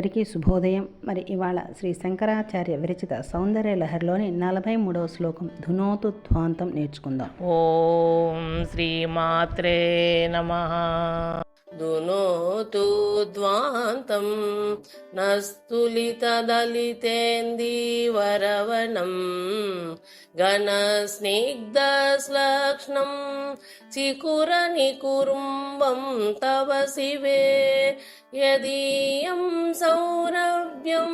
అందరికీ శుభోదయం. మరి ఇవాళ శ్రీ శంకరాచార్య విరచిత సౌందర్య లహరిలోని 43వ శ్లోకం ధునోతు ధ్వాంతం నేర్చుకుందాం. ఓం శ్రీమాత్రే నమః. ధునోతు ధ్వాంతం నస్తులితదలితేందీవరవనం ఘనస్నిగ్ధశ్లక్ష్ణం చికురనికురుంబం తవ శివే యదీయం సౌరభ్యం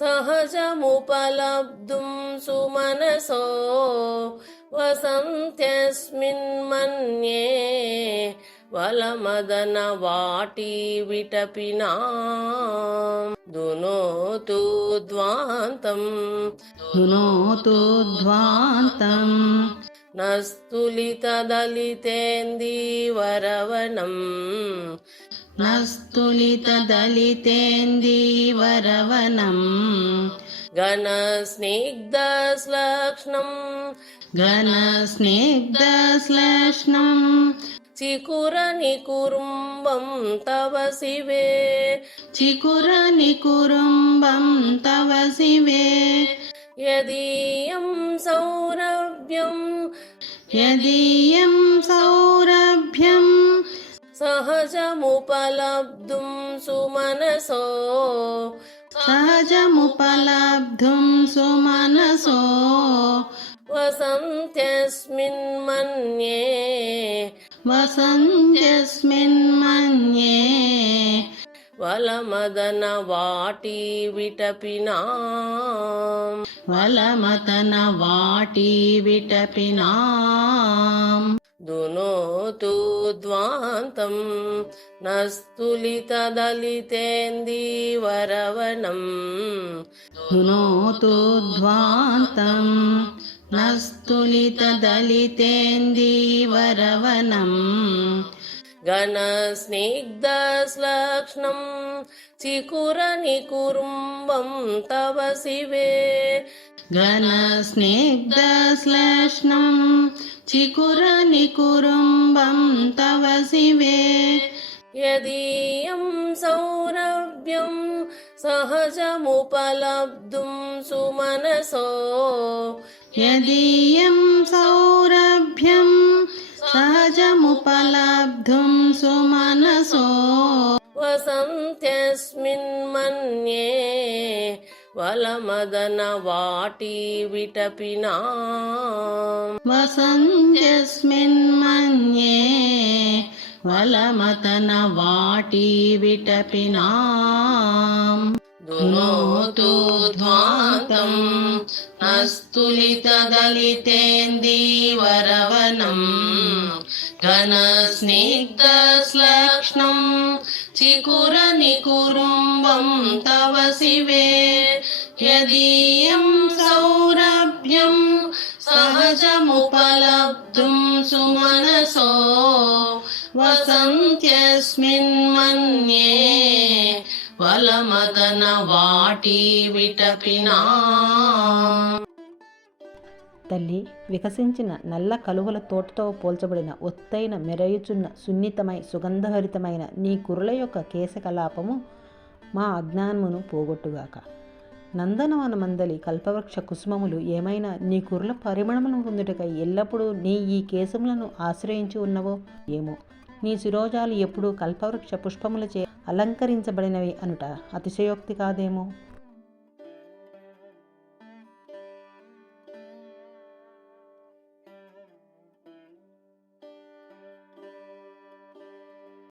సహజముపలబ్ధుం సుమనసో వసంత్యస్మిన్మన్యే వలమదన వాటి విటపినా ధునోతు ధ్వాంతం నస్తులితదలితేందీవరవనం ఘనస్నిగ్ధశ్లక్ష్ణం చికురనికురుంబం తవ శివే యదీయం సౌరభ్యం సహజముపలబ్ధుం సుమనసో వసంత్యస్మిన్మన్యే వలమదన వాటి విటపినా ధునోతు ధ్వాంతం నస్తులితదలితేందీవరవనం ఘనస్నిగ్ధశ్లక్ష్ణం చికురనికురుంబం తవ శివే యదీయం సౌరభ్యం సహజముపలబ్ధుం సుమనసో వసంత్యస్మిన్మన్యే వలమదన వాటి విటపినా ధునోతు ధ్వాంతం నస్తులితదలితేందీవరవనం ఘనస్నిగ్ధశ్లక్ష్ణం చికురనికురుంబం తవ శివే యదీయం సౌరభ్యం సహజముపలబ్ధుం సుమనసో వసంత్యస్మిన్మన్యే వలమదన వాటి విటపినా. తల్లి, వికసించిన నల్ల కలువల తోటతో పోల్చబడిన ఒత్తైన మెరయుచున్న సున్నితమై సుగంధభరితమైన నీ కురుల యొక్క కేశకలాపము మా అజ్ఞానమును పోగొట్టుగాక. నందనవనమందలి కల్పవృక్ష కుసుమములు ఏమైనా నీ కురుల పరిమళమును పొందుటకై ఎల్లప్పుడూ నీ ఈ కేశములను ఆశ్రయించి ఉన్నవో ఏమో. నీ శిరోజాలు ఎప్పుడూ కల్పవృక్ష పుష్పములచే అలంకరించబడినవి అనుట అతిశయోక్తి కాదేమో.